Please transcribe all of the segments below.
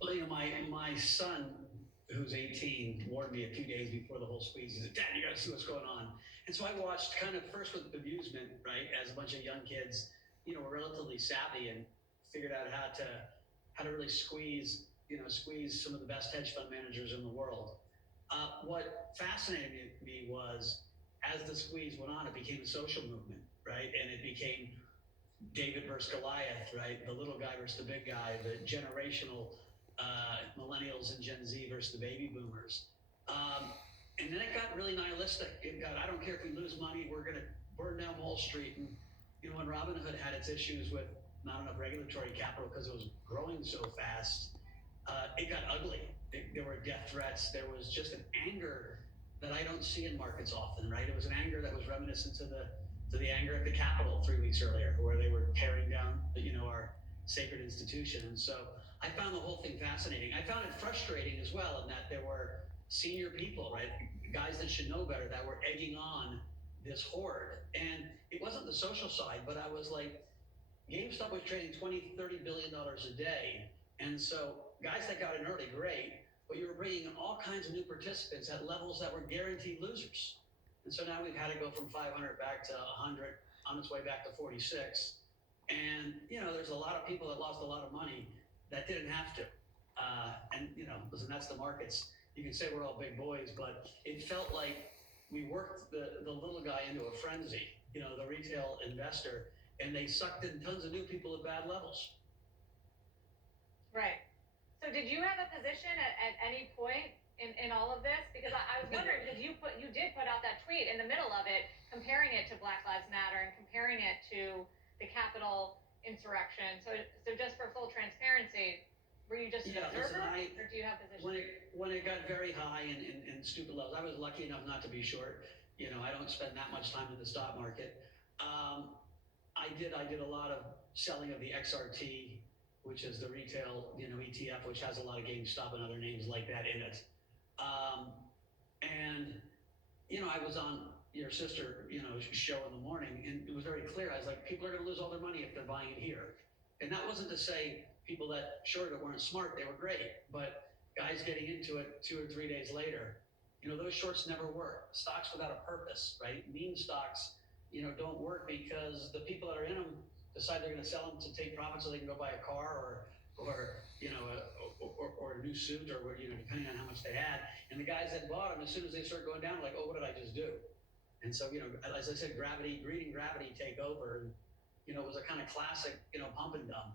Well, my son, who's 18, warned me a few days before the whole squeeze. He said, "Dad, you got to see what's going on." And so I watched kind of first with bemusement, right? As a bunch of young kids, were relatively savvy and figured out how to really squeeze some of the best hedge fund managers in the world. What fascinated me was as the squeeze went on, it became a social movement, right? And it became David versus Goliath, right? The little guy versus the big guy, the generational millennials and Gen Z versus the baby boomers. And then it got really nihilistic. It got, I don't care if we lose money, we're going to burn down Wall Street. And, when Robinhood had its issues with not enough regulatory capital because it was growing so fast, it got ugly. There were death threats. There was just an anger that I don't see in markets often, right? It was an anger that was reminiscent to the anger at the Capitol 3 weeks earlier, where they were tearing down, our sacred institution. And so I found the whole thing fascinating. I found it frustrating as well, in that there were senior people, right, guys that should know better, that were egging on this horde. And it wasn't the social side, but I was like, GameStop was trading 20, $30 billion a day. And so guys that got in early, great, but you were bringing in all kinds of new participants at levels that were guaranteed losers. And so now we've had to go from 500 back to 100, on its way back to 46. And, there's a lot of people that lost a lot of money that didn't have to. And, listen, that's the markets. You can say we're all big boys, but it felt like we worked the little guy into a frenzy, the retail investor, and they sucked in tons of new people at bad levels. Right. So did you have a position at any point in all of this? Because I was wondering, because you did put out that tweet in the middle of it, comparing it to Black Lives Matter and comparing it to the Capitol insurrection. So just for full transparency, were you just an Yeah, listen, observer, or do you have position? when it got very high and stupid levels, I was lucky enough not to be short. I don't spend that much time in the stock market. Um, I did a lot of selling of the XRT, which is the retail, ETF, which has a lot of GameStop and other names like that in it. Um, and I was on your sister, show in the morning, and it was very clear. I was like, people are going to lose all their money if they're buying it here. And that wasn't to say people that shorted it weren't smart; they were great. But guys getting into it 2 or 3 days later, those shorts never work. Stocks without a purpose, right? Meme stocks, don't work because the people that are in them decide they're going to sell them to take profit so they can go buy a car or a new suit, or depending on how much they had. And the guys that bought them, as soon as they start going down, like, oh, what did I just do? And so, as I said, greed and gravity take over. And, it was a kind of classic, pump and dump.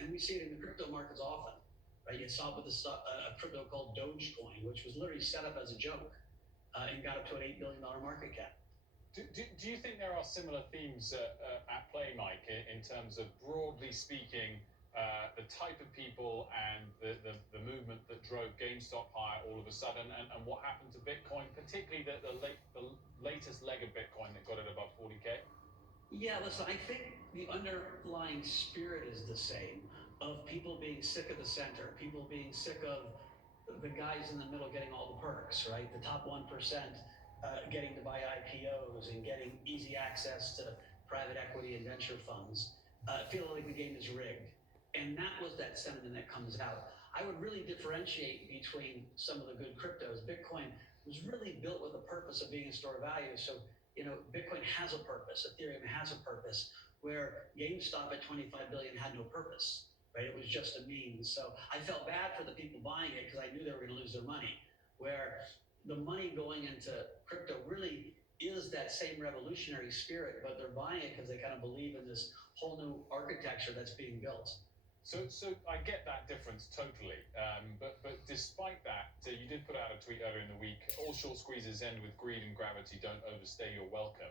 And we see it in the crypto markets often, right? You saw it with a crypto called Dogecoin, which was literally set up as a joke, and got up to an $8 billion market cap. Do you think there are similar themes at play, Mike, in terms of, broadly speaking, the type of people and the movement that drove GameStop higher all of a sudden, and what happened to Bitcoin, particularly the latest leg of Bitcoin that got it above 40K? Yeah, listen, I think the underlying spirit is the same, of people being sick of the center, people being sick of the guys in the middle getting all the perks, right? The top 1% getting to buy IPOs and getting easy access to private equity and venture funds, feeling like the game is rigged. And that was that sentiment that comes out. I would really differentiate between some of the good cryptos. Bitcoin was really built with a purpose of being a store of value. So, Bitcoin has a purpose, Ethereum has a purpose, where GameStop at 25 billion had no purpose, right? It was just a means. So I felt bad for the people buying it because I knew they were going to lose their money. Where the money going into crypto really is that same revolutionary spirit, but they're buying it because they kind of believe in this whole new architecture that's being built. So I get that difference totally, but despite that, you did put out a tweet earlier in the week. All short squeezes end with greed and gravity. Don't overstay your welcome.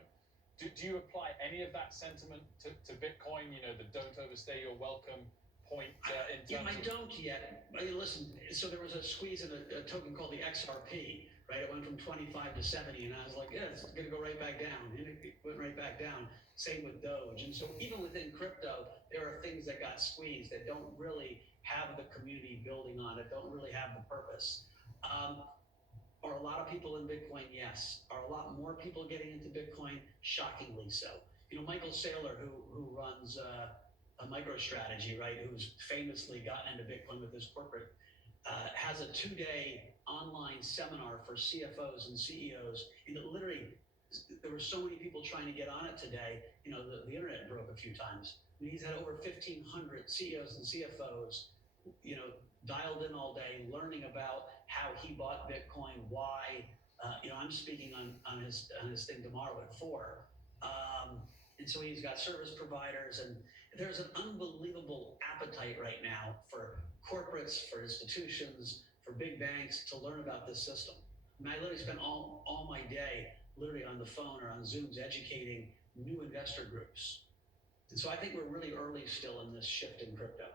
Do you apply any of that sentiment to Bitcoin? The don't overstay your welcome point in terms I don't yet. Listen, so there was a squeeze in a token called the XRP, right? It went from 25 to 70, and I was like, yeah, it's going to go right back down. And it went right back down. Same with Doge. And so even within crypto, there are things that got squeezed that don't really have the community building on it, don't really have the purpose. Are a lot of people in Bitcoin? Yes. Are a lot more people getting into Bitcoin? Shockingly so. Michael Saylor, who runs a MicroStrategy, right, who's famously gotten into Bitcoin with his corporate, has a 2-day online seminar for CFOs and CEOs. And it literally, there were so many people trying to get on it today. The internet broke a few times. I mean, he's had over 1,500 CEOs and CFOs, dialed in all day, learning about how he bought Bitcoin, why. I'm speaking on his thing tomorrow at 4. And so he's got service providers, and there's an unbelievable appetite right now for corporates, for institutions, for big banks to learn about this system. I mean, I literally spend all my day literally on the phone or on Zooms educating new investor groups. And so I think we're really early still in this shift in crypto.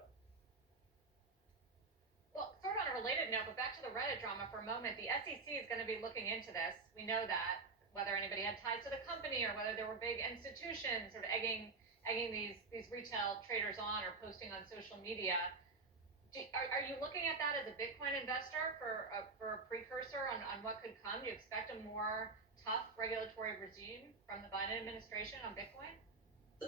Well, sort of on a related note, but back to the Reddit drama for a moment, the SEC is going to be looking into this. We know that, whether anybody had ties to the company or whether there were big institutions sort of egging these retail traders on or posting on social media. Are you looking at that as a Bitcoin investor for a precursor on what could come? Do you expect a more tough regulatory regime from the Biden administration on Bitcoin?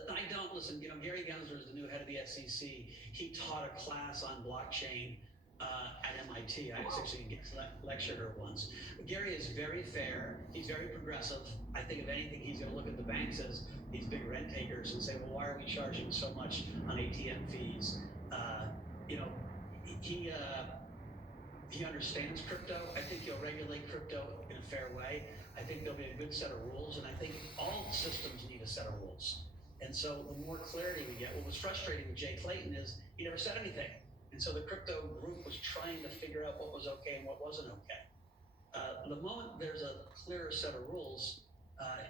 I don't. Listen, Gary Gensler is the new head of the SEC. He taught a class on blockchain at MIT. I was actually lectured her once. But Gary is very fair. He's very progressive. I think if anything, he's going to look at the banks as these big rent takers and say, well, why are we charging so much on ATM fees? He understands crypto. I think he'll regulate crypto in a fair way. I think there'll be a good set of rules, and I think all systems need a set of rules. And so the more clarity we get, what was frustrating with Jay Clayton is he never said anything. And so the crypto group was trying to figure out what was okay and what wasn't okay. The moment there's a clearer set of rules,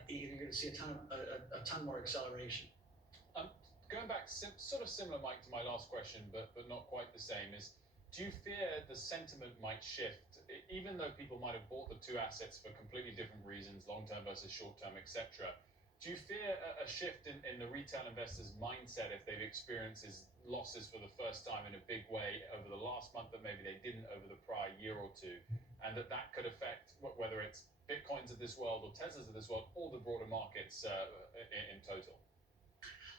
you're going to see a ton more acceleration. Going back, sort of similar, Mike, to my last question, but not quite the same, is do you fear the sentiment might shift, even though people might have bought the two assets for completely different reasons, long-term versus short-term, etc.? Do you fear a shift in the retail investor's mindset if they've experienced losses for the first time in a big way over the last month that maybe they didn't over the prior year or two, and that could affect whether it's Bitcoins of this world or Teslas of this world or the broader markets in total?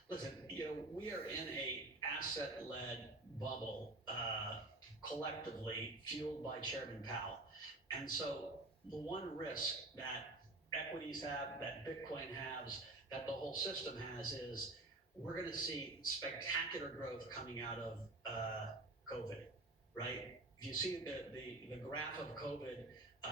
Listen, we are in a asset-led bubble collectively fueled by Chairman Powell. And so the one risk that equities have, that Bitcoin has, that the whole system has is we're going to see spectacular growth coming out of COVID, right? If you see the graph of COVID,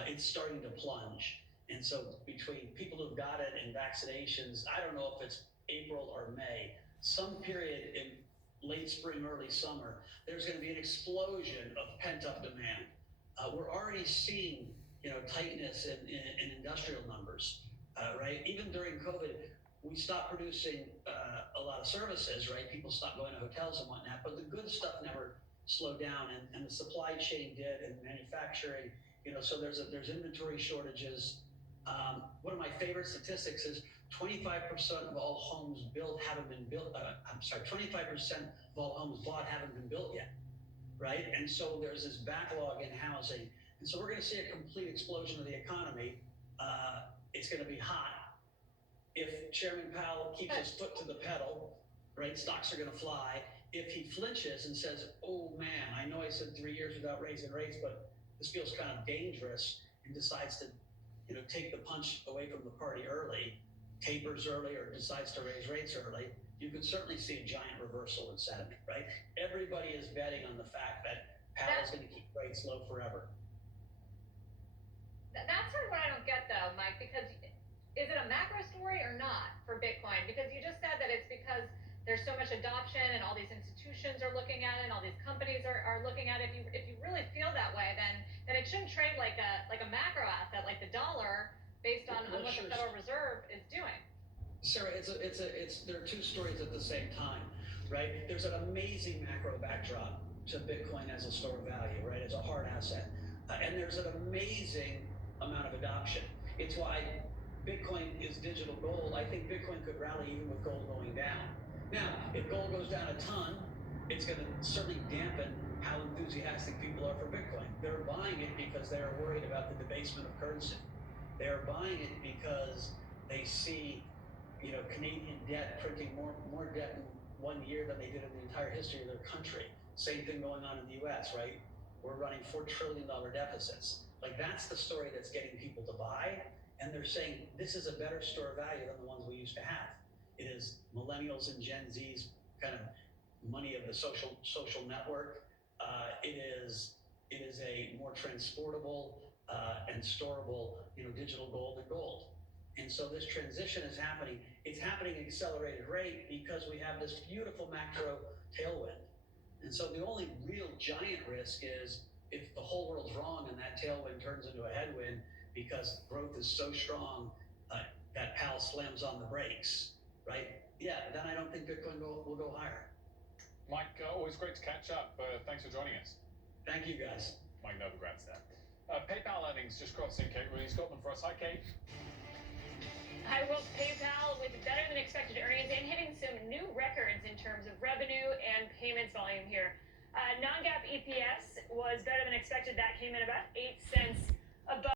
it's starting to plunge. And so between people who've got it and vaccinations, I don't know if it's April or May, some period in late spring, early summer, there's going to be an explosion of pent-up demand. We're already seeing, tightness in industrial numbers, right? Even during COVID, we stopped producing a lot of services, right? People stopped going to hotels and whatnot, but the good stuff never slowed down, and the supply chain did, and manufacturing, so there's inventory shortages. One of my favorite statistics is 25% of all homes built haven't been built. 25% of all homes bought haven't been built yet, right? And so there's this backlog in housing. And so we're going to see a complete explosion of the economy. It's going to be hot. If Chairman Powell keeps his foot to the pedal, right, stocks are going to fly. If he flinches and says, oh man, I know I said 3 years without raising rates, but this feels kind of dangerous, and decides to take the punch away from the party early, tapers early, or decides to raise rates early, you could certainly see a giant reversal in sentiment, right? Everybody is betting on the fact that Powell's going to keep rates low forever. That's sort of what I don't get though, Mike, because is it a macro story or not for Bitcoin? Because you just said that it's because there's so much adoption and all these institutions are looking at it and all these companies are looking at it. If you really feel that way, then it shouldn't trade like a macro asset like the dollar based on what the Federal Reserve is doing. Sarah, there are two stories at the same time, right? There's an amazing macro backdrop to Bitcoin as a store of value, right? As a hard asset. And there's an amazing amount of adoption. It's why Bitcoin is digital gold. I think Bitcoin could rally even with gold going down. Now, if gold goes down a ton, it's going to certainly dampen how enthusiastic people are for Bitcoin. They're buying it because they're worried about the debasement of currency. They're buying it because they see, Canadian debt printing more debt 1 year than they did in the entire history of their country. Same thing going on in the U.S., right? We're running $4 trillion deficits. Like, that's the story that's getting people to buy. And they're saying this is a better store of value than the ones we used to have. It is millennials and Gen Z's kind of money of the social network. It is a more transportable and storable, digital gold and gold. And so this transition is happening. It's happening at accelerated rate because we have this beautiful macro tailwind. And so the only real giant risk is if the whole world's wrong and that tailwind turns into a headwind because growth is so strong that Powell slams on the brakes, right? Yeah, then I don't think Bitcoin will go higher. Mike, always great to catch up. Thanks for joining us. Thank you, guys. Mike Novogratz there. PayPal earnings just crossed in. Kate Rooney's got them for us. Hi, Kate. Hi, well, PayPal with better than expected earnings and hitting some new records in terms of revenue and payments volume here. Non-GAAP EPS was better than expected. That came in about 8 cents above.